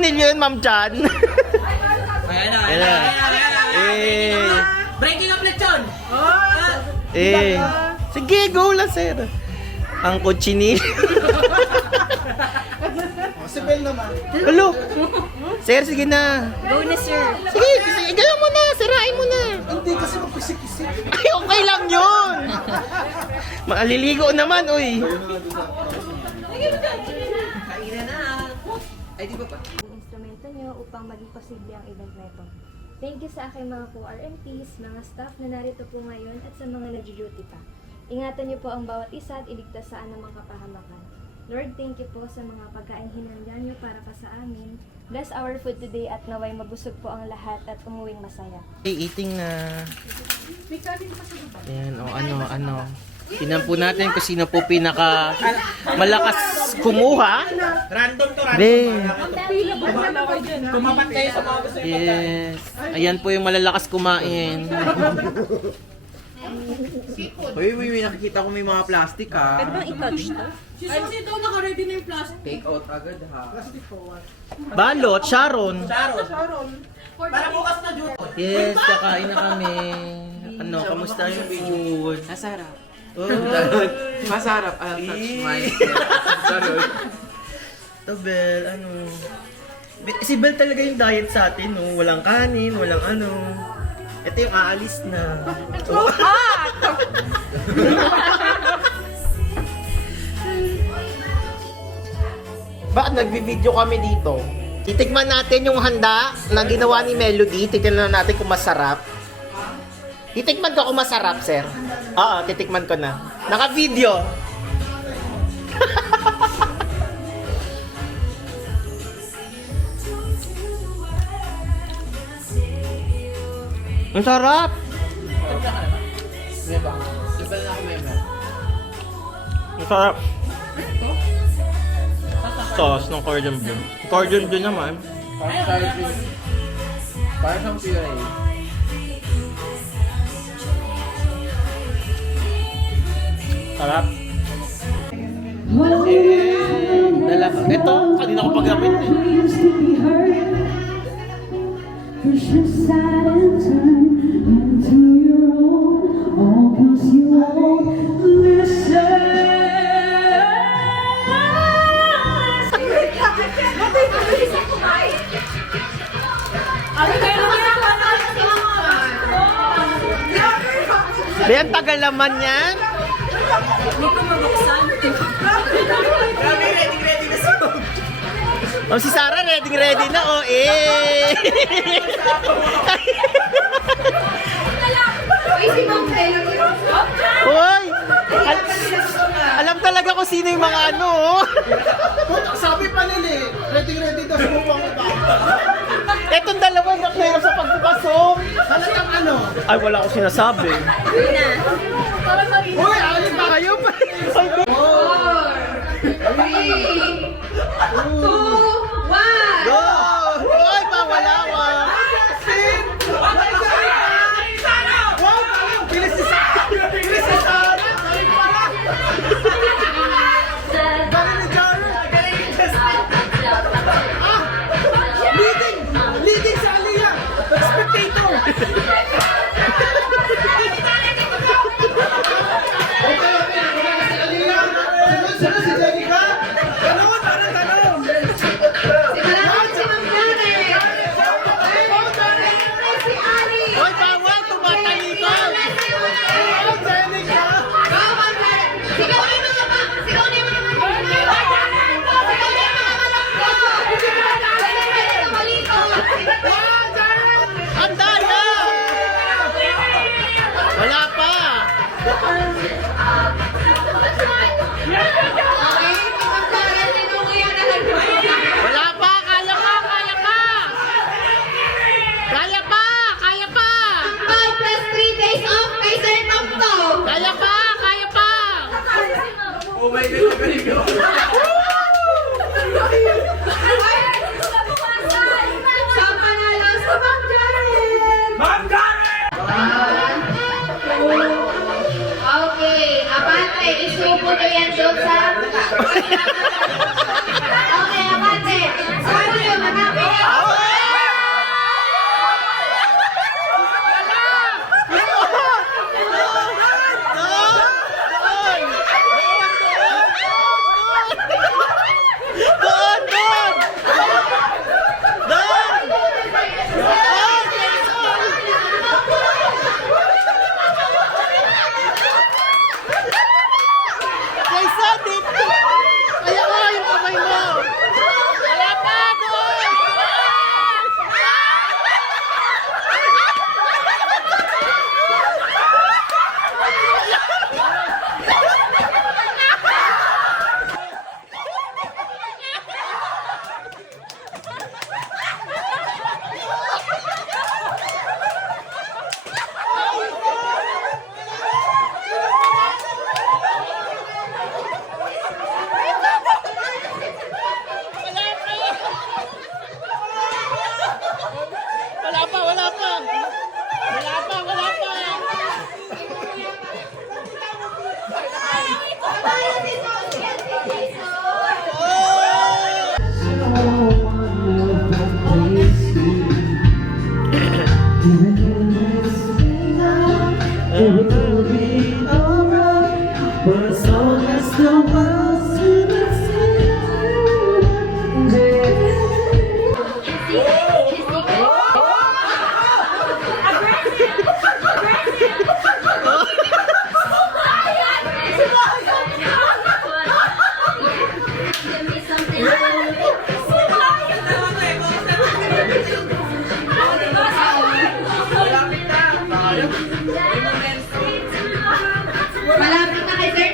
kutsinilyo yun, Ma'am Chan. Ayan na. Breaking up lechon! Sige, go lang, sir. Ang kutsinilyo. Si Bel naman. Hello. Sir, sige na. Go na, sir. Sige, gawin mo na. Sirain mo na. Hindi kasi magpisik-isik. Ay, okay lang yun. Maliligo naman, uy. Kainan na. Ay, di ba pa? Ang instrumento nyo upang maging posible ang event na ito. Thank you sa aking mga co-RMTs, mga staff na narito po ngayon at sa mga nag-duty pa. Ingatan niyo po ang bawat isa at iligtas sa anumang kapahamakan. Lord, thank you po sa mga pagkain hinanda niyo para pa sa amin. Bless our food today at naway mabusog po ang lahat at umuwing masaya. Eating na. Ayan, ano. Tingnan po natin kung sino po pinaka malakas kumuha. Random to, Tumapat kayo sa mga gusto yung Yes. Ayan po yung malalakas kumain. Uy, nakikita ko may mga plastic ha. Pwede bang i-touch to? Kasi ito naka-ready na yung plastic. Take out agad ha. Balot, Sharon. Para bukas na June. Yes, kakain na kami. Ano, kamusta yung food? Masarap. Oh, Masarap. I'll touch my ito, Bel, ano. Si Bel talaga yung diet sa atin, no? Walang kanin, walang ano. Ito yung aalis na. Bakit nagbi-video kami dito? Titikman natin yung handa na ginawa ni Melody. Titignan natin kung masarap. Titikman ko kung masarap, sir. Oo, titikman ko na. Naka-video. Ang sarap! Ang sarap! Sauce ng cordon bleu. Cordon bleu naman. Parang siyang puree. Sarap. Dala. Ito, kanina ko paggamit eh. Bayan, tagal naman yan. Oh, si Sarah ready na, oh, eh. Hoy! Alam talaga kung sino yung mga ano, oh. Sabi pa nila eh, ready daw sumupang iba. Etong dalawa na mahirap sa pagpapasok. Talagang ano? Ay, wala akong sinasabi. Uy, alin ba? Kayo pa. Go! Hoy, pawalawa. Bilis si Sarah! Bilis si Sarah! Galing ni Jared! Leading si Aliyah! Spectator! Okay, nakuha si Aliyah! Sunod si Jenica! Ganon! Parang ganon! Hoy, bawal, tumatalikod. Jenica! Ang daya! Wala pa. Wala pa, kaya pa, kaya pa. Kaya pa, kaya pa. Kaya pa, kaya pa. Oh my God, very good. Ma'am Jared! Okay, abante, isubo nyo yan doon sa... Okay, abante. Sabi nyo, hanapin Malapit na kay Sir.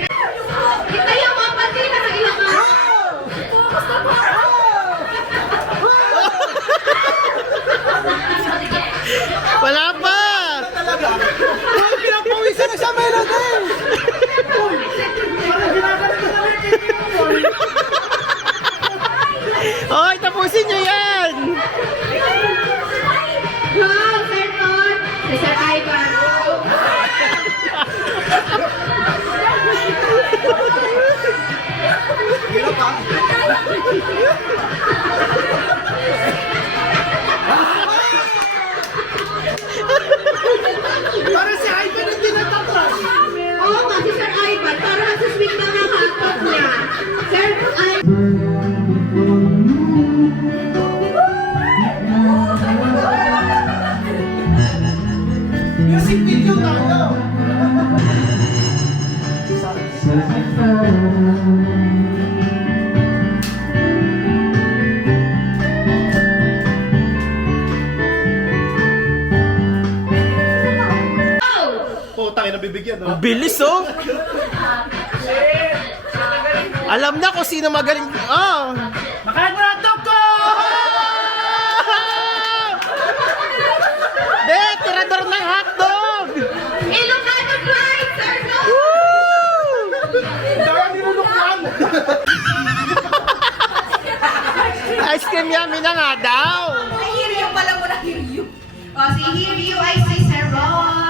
Ito yung mga pati na kailang ka. Wala pa! Uy, pinagpawisan na siya, Melody! Uy, parang ginagalit ko na rin. Hoy, tapusin nyo yan! Go, Sir Todd. Si Sir Ivan. Hirap ah. Parang si Ivan hindi natatras. Oo nga, si Sir Ivan. Para nasuswing na ng hotdog niya. Sir Ivan. Music video tayo. Putang ina bibigyan, no? Ang bilis, oh! Alam na kung sino magaling. Oh! Makain mo na ang dog ko! De, tirador ng hotdog! Ilocano Pride, Sir Todd. Dahil nilulukman! Ice cream yummy na nga daw! Ay, Hiryu pala mo na Hiryu. O, si Hiryu ay si Sir Ron.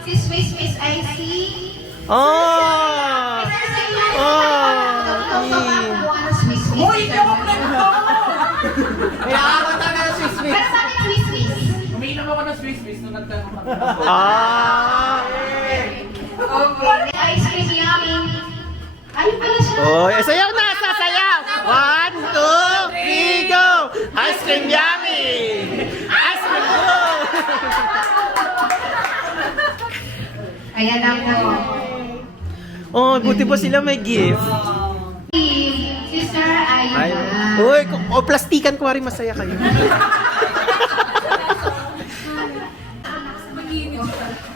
Si Swiss ay si... Oh! Hoy, hindi ako May nakakata na ng Swiss Pero bakit Swiss? Umiinom ako ng Swiss nung nagtanong. Ah! Okay. Ice cream yummy. Ayun pala siya. Oh, sayaw na! Sasayaw! 1, 2, 3, go! Ice cream yummy! Ice cream go! Ayan na po. Oh, buti ba sila may gift? Si Sir Ay, Ivan. uy, o plastikan ko rin masaya kayo.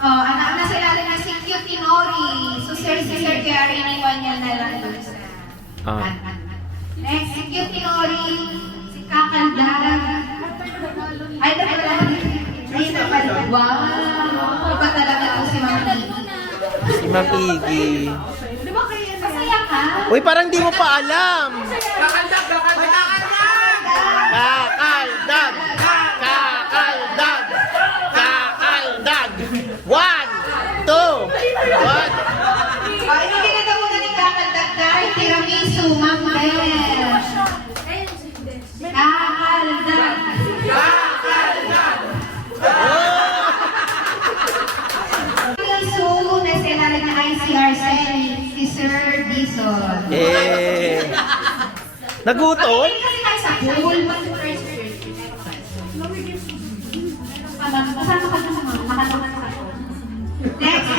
Oh, anak na sila rin na si Cutie Nori. So, Sir kaya iniwan niya na lang doon sa... Ah. Next, si Cutie Nori. Si Kakaldag. Ay, ito pala. Ay, ito pala. Wow! Iba talaga ito si Ma'am Iggy. Si Ma'am Iggy. Masaya ka? Uy, parang di mo pa alam. Kakaldag! Kakaldag! Kakaldag! Kakaldag! 1, 2, 1. Oh, ibigay na muna ni Kakaldag dahil tiramisu, Ma'am Bel. Kakaldag. Tiramisu na sila rin na ICRC, si Sir Dizon. Eh. Nagutom? Kasi tayo sa pool, mag-first kasama ka dun naman, nakatawa sa pool. Next,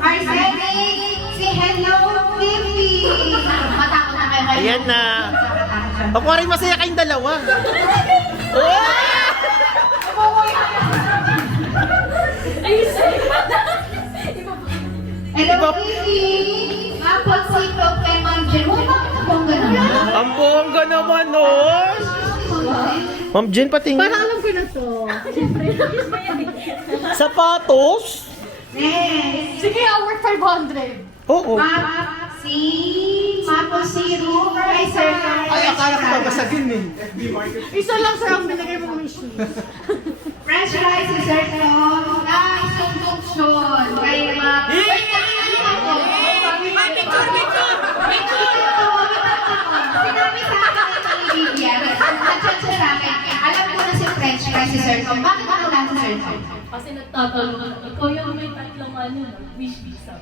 Arsenic, si Hello Pipi. Matakot na kayo. Ayan na. Ako rin masaya kayong dalawa. Oh! Hello Pipi. Apple sito kay Ma'am Jen. Oh, bakit ang bongga naman? Ang bongga naman, oh! Ma'am Jen, patingin. Parang alam ko na to. Sapatos? Next. Sige, over 500. Oo. Maple syrup kay Sir Carlos. Ay, akala ko babasagin eh. FB Market. Isa lang sa ang binigay mong mission. French fries si Sir Tom. Nice consumption. Kay Ma'am. Sinabi sa akin ni Vivian, nag-chat siya sa akin, alam ko na si French fries si Sir Tom. Bakit ako lang si Sir Tom? Kasi nagtatanong, ikaw yung may tatlong wish visa.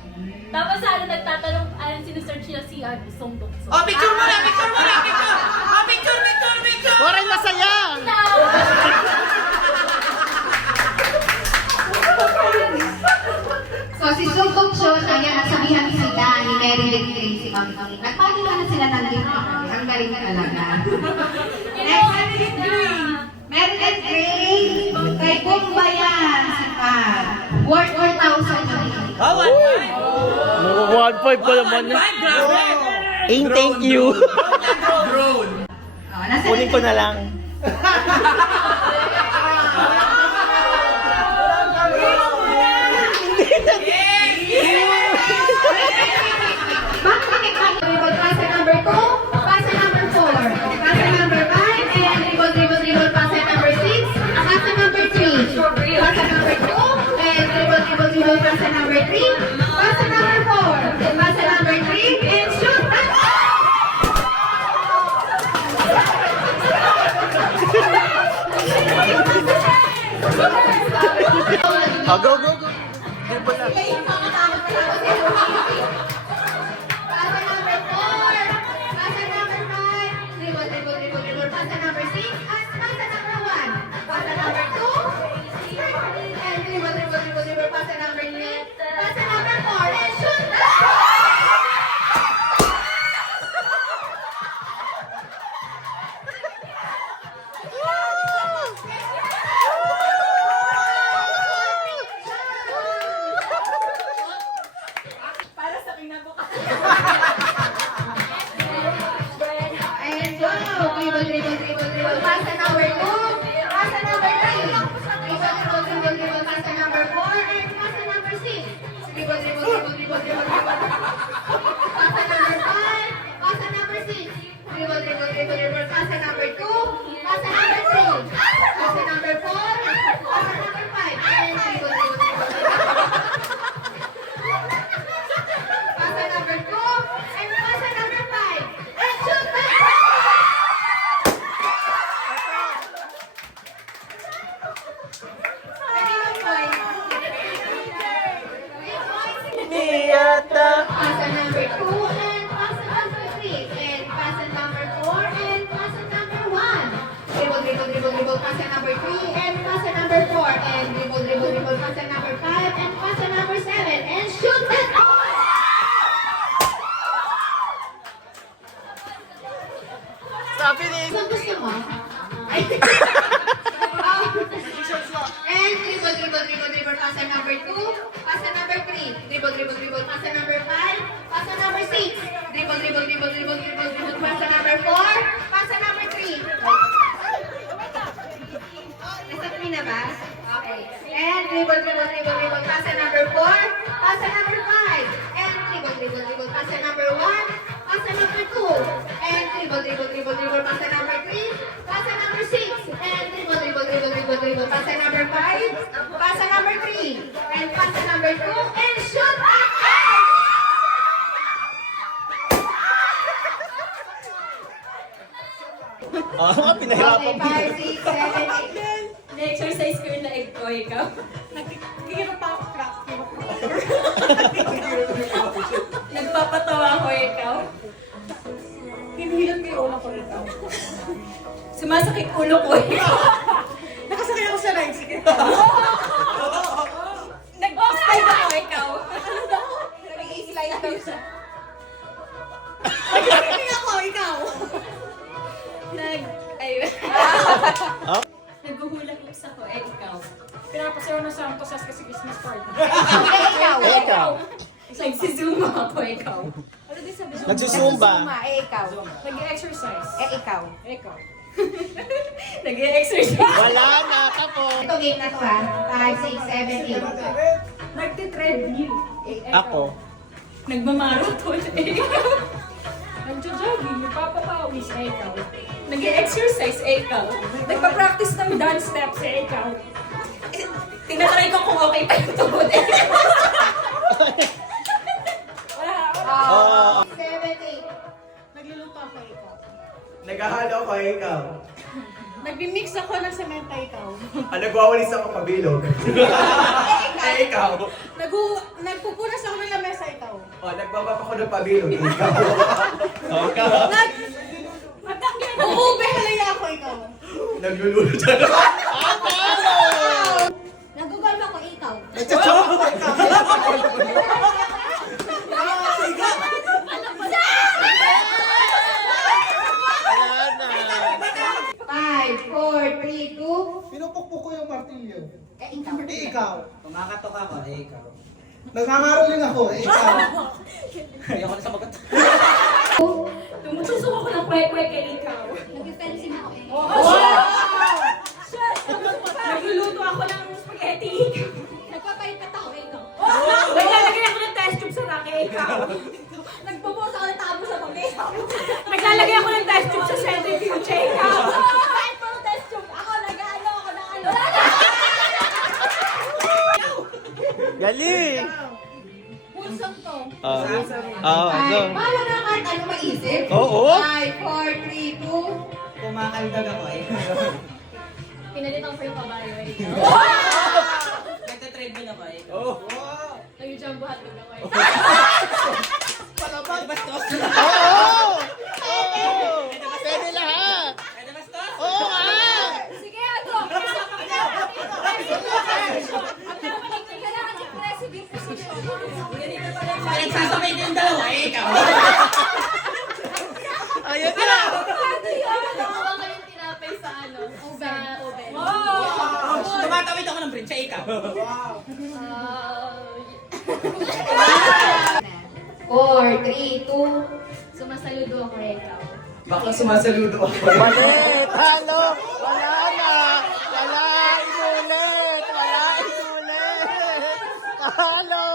Tapos nagtatanong, sinesearch niya si Song Dokso. Oh, picture mo na! Picture mo na! Picture! Oh, picture! Picture! Picture! Waray masaya! So, si Song Dokson, ayan, nasabihan sila ni Marilyn Gray si Ma'am Tony. Nagpaliwan sila ng gift. Ang galing talaga. Next, Marilyn Gray, kay Bumbayan si Pat. Worth 4,000. Oh, 1.5 ko naman. 1.5, grabe! Thank you. Drone! Oh, nasa Kunin ko na lang. Pasa number 2, pasa number 4, pasa number 5, and dribble, pasa number 6, pasa number 3, pasa number 2, and dribble, pasa number 3, pasa number 4, pasa number 3, and shoot! Go, go, go. Pasa number 4, pasa number 5, dribble, pasa number 6, at pasa number 1, pasa number 2, and dribble, pasa number 3, pasa number 4, and shoot! And go! Dribble, pasa number 2, pasa number 3, dribble, pasa number 4, and pasa number 6. Dribble, pasa number 5, pasa number 6. Dribble, pasa number 2, pasa number 3, pasa number 4, pasa number 5, and dribble, pasa number 2, and pasa number 5, and shoot! Pasa number 2 and pasa number 3 and pasa number 4 and pasa number 1. Dribble, pasa number 3 and pasa number 4 and dribble, pasa number 5 and pasa number 7 and shoot that! Sabi ni... Saan gusto mo? Ay. And dribble, pasa number 2, pasa number 3, dribble, pasa number 5, pasa number 6, dribble, pasa number 4, pasa number 3. Nasa 3 na ba? Okay. And dribble, pasa number 4, pasa number 5, and dribble, pasa number 1, pasa number 2, and dribble, pasa number 3, pasa number 6, and dribble, pasa number 5, pasa number 3, and pasa number 2, and shoot! Ah, pinahirapan Okay, 5, 6, 7, 8. Na-exercise ko yung leg ko, ikaw. Nagpapatawa ako, ikaw. Hinihilot ko yung ulo ko ito. Sumasakit ulo ko, ikaw. Nakasakay ako sa ride. Sige. Nag-slide ako, ikaw. Nag-i-slide daw siya. Nag-i-slide ako, ikaw. Ayun. Oh? Naghuhula hoops ako, ikaw. Pinapasayaw na sa Antosas kasi business partner. Ikaw. Nagsizuma ako, ikaw. Ano din sabi? Nagsusumba. ikaw. Nag-exercise. ikaw. Ikaw. Nag-exercise. Wala na, tapos. Ito game na to ha. 5, 6, 7, 8. Nagtitreadmill. Ako. Nagmamarathon, ikaw. Nagjo-jogging. Nagpapapawis. Ikaw. Nag-exercise, ikaw. Nagpa-practice ng dance steps. Ikaw. Tinatry ko kung okay pa yung tuhod, ikaw. Oh. 7, 8. Nagluluto ako. Ikaw. Naghahalo ako, ikaw. Nagbi-mix ako ng sementa. Ikaw. Nagwawalis ako pabilog. Ikaw. Nagpupunas ako ng lamesa. Ikaw. Nagbababa ako ng pabilog. Ikaw. Ikaw. Uube halaya ako. Ikaw. Naglulunod ako. Nagugol ako, ikaw. Wala na. 5, 4, 3, 2. Pinupukpuk ko yung martilyo. Ikaw. Ikaw. Kumakatok ako, eh ikaw. Nagkakaroling ako, ikaw. Ayoko na sa magot. Tumutusok ako ng kwek-kwek kay ikaw. Nag-fencing ako eh. Nagluluto ako ng spaghetti. Nagpapaipat ako eh, ikaw. Naglalagay ako ng test tube sa rake, ikaw. Nagbubuhos ako ng tabo sa papel. Naglalagay ako ng test tube sa centrifuge, ikaw. Kahit puro test tube, ako nag-ano ako ng ano. Galing! Pulsong to. Ah, Ay, go. paano na kahit ano maisip? Oo. 5, 4, 3, 2. Kumakaldag ako, eh ikaw. Pinalitan ko yung kabayo, ikaw. Nagtatrade ako, eh ikaw. Nag-jumbo hotdog ako, ikaw. Pwede bastos? Oo! Oo! Pwede lahat! Pwede bastos? Oo nga! Sige, ano? Kailangan yung president position. Nagsasabay din yung dalawa, eh ikaw. Ayun na! Mukha kayong tinapay sa ano? Sa oven. Tumatawid ako ng bridge, eh ikaw. 4, 3, 2. Sumasaludo ako, ikaw. Baka sumasaludo ako. Mali! Talo! Wala na! Wala! Inulit! Wala! Inulit! Talo!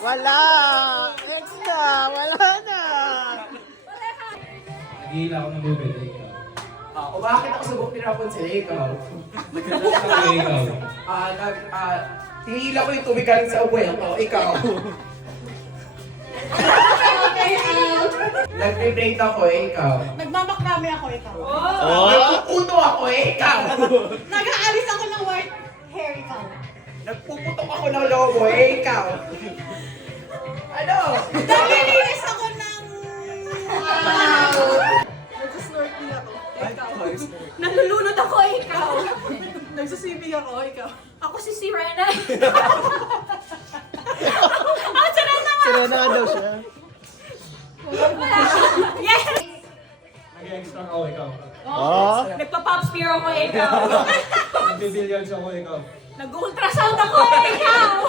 Wala! Extra! Wala na! Nagihila ako ng bubed, eh, ikaw. O bakit ako subok ni Rapunzel, ikaw? Nagkalas ako, eh, ikaw. Hinihila ko yung tubig galing sa uwel. O, ikaw. Okay, out. Nag-vibrate ako, ikaw. Nagmamakrami ako, ikaw. Oh! Nagpuputo ako, ikaw. Nag-aalis ako ng white hair, ikaw. Nagpuputok ako ng lobo, ikaw. Ano? Naglilinis ako ng... Out. Nagsusnorkeling ako, ikaw. Nalulunod ako, ikaw. Nagsuswimming ako, ikaw. Ako si Sirena. Ako si Sirena! Sira na daw siya. Yes! Nag-extra ako, ikaw. Oh! Nagpa-pop spear ako, ikaw. Nagbibilliards ako, ikaw. Nag-ultrasound ako, ikaw.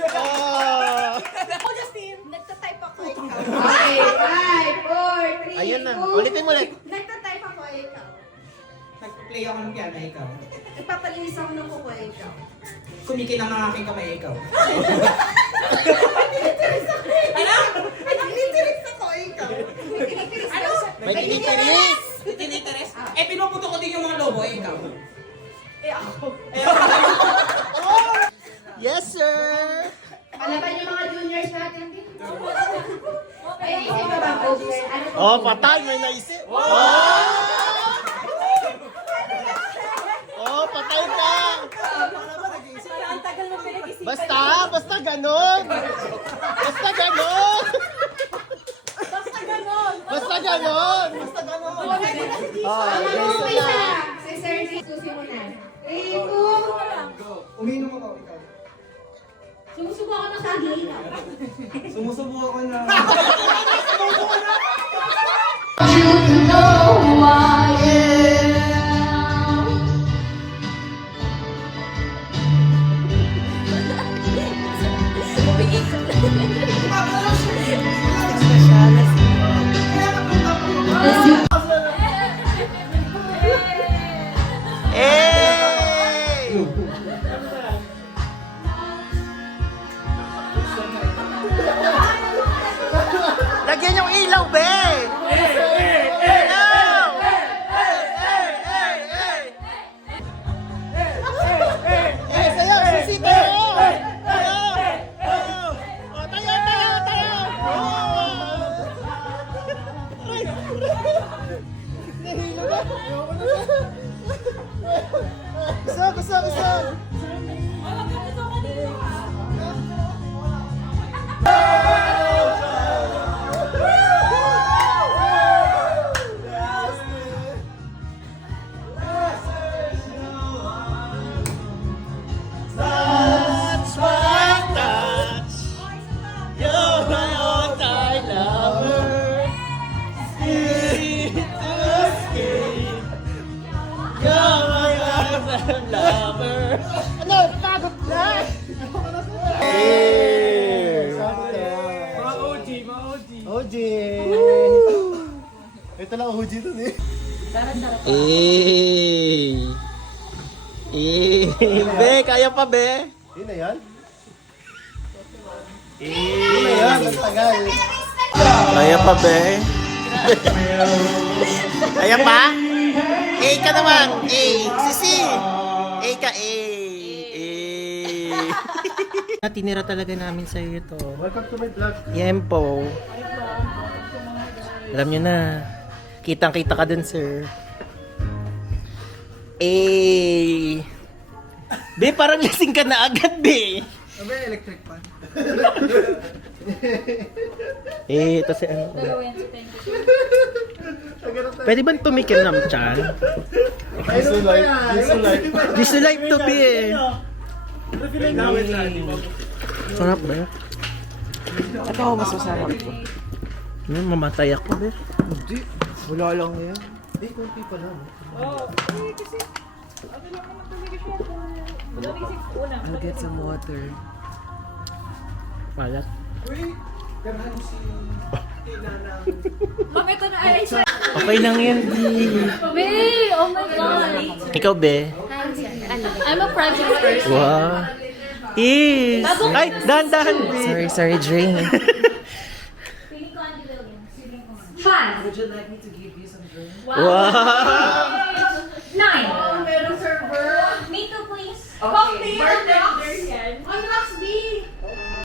Oh! Ako, Justine, nagtatype ako, ikaw. Okay, 5, 4, 3, 2. Ayun na. Ulitin mo ulit. Nagtatype ako, ikaw. Nagpa-play ako ng piano, eh ikaw. Nagpapalinis ako ng kuko, ikaw. Kumikinang ang aking kamay, eh ikaw. Nag-interest ako, ikaw. Ano? May tinitiris! Tiniteres? Eh, pinuputo ko din yung mga lobo, eh ikaw. Yes, sir! Palaban yung mga juniors natin dito. Ay, isip ba ba, over? Ano to? Oh, patay! May naisip! Oh! Oh, patay ka! Ang tagal mo pinag-isipan. Basta ganon! Basta ganon! Basta ganon. Basta ganon! Oh, Ang mga yes umpisa, na. si Sir G. Susi mo na. 3, 2. Uminom ako, ikaw. Sumusubo ako ng saging. Sumusubo ako na. Hey! Lagyan yung ilaw, be! Ilaw! lover. Ano? Pagod na! Eh! Mga OG, mga OG. OG! Ito lang OG dun eh. Be, kaya pa, be? Yun na yan? Yun na yan, ang tagal. Kaya pa, be? Kaya pa? Ka naman! Sisi! Ka, Tinira talaga namin sa iyo ito. Welcome to my vlog. Yempo. Alam nyo na. Kitang-kita ka dun, sir. Be, parang lasing ka na agad, be. Sabi, electric fan. Ito si ano. Pwede ba tumikim ng tiyan? Gusto like to be eh. Sarap ba? Ito ako mas masarap ko. Mamatay ako be. Hindi. Wala lang yan. Hindi, konti pa lang. I'll get some water. Palat. Ma'am, ito na ay siya. Okay lang yan, Di. Be, oh my God. Ikaw, be. I'm a private person. Wow. Is. Ay, dahan-dahan. Sorry, Dre. Five. Would you like me to give you some drink? Wow. 9. Meron server. Me too, please. Okay.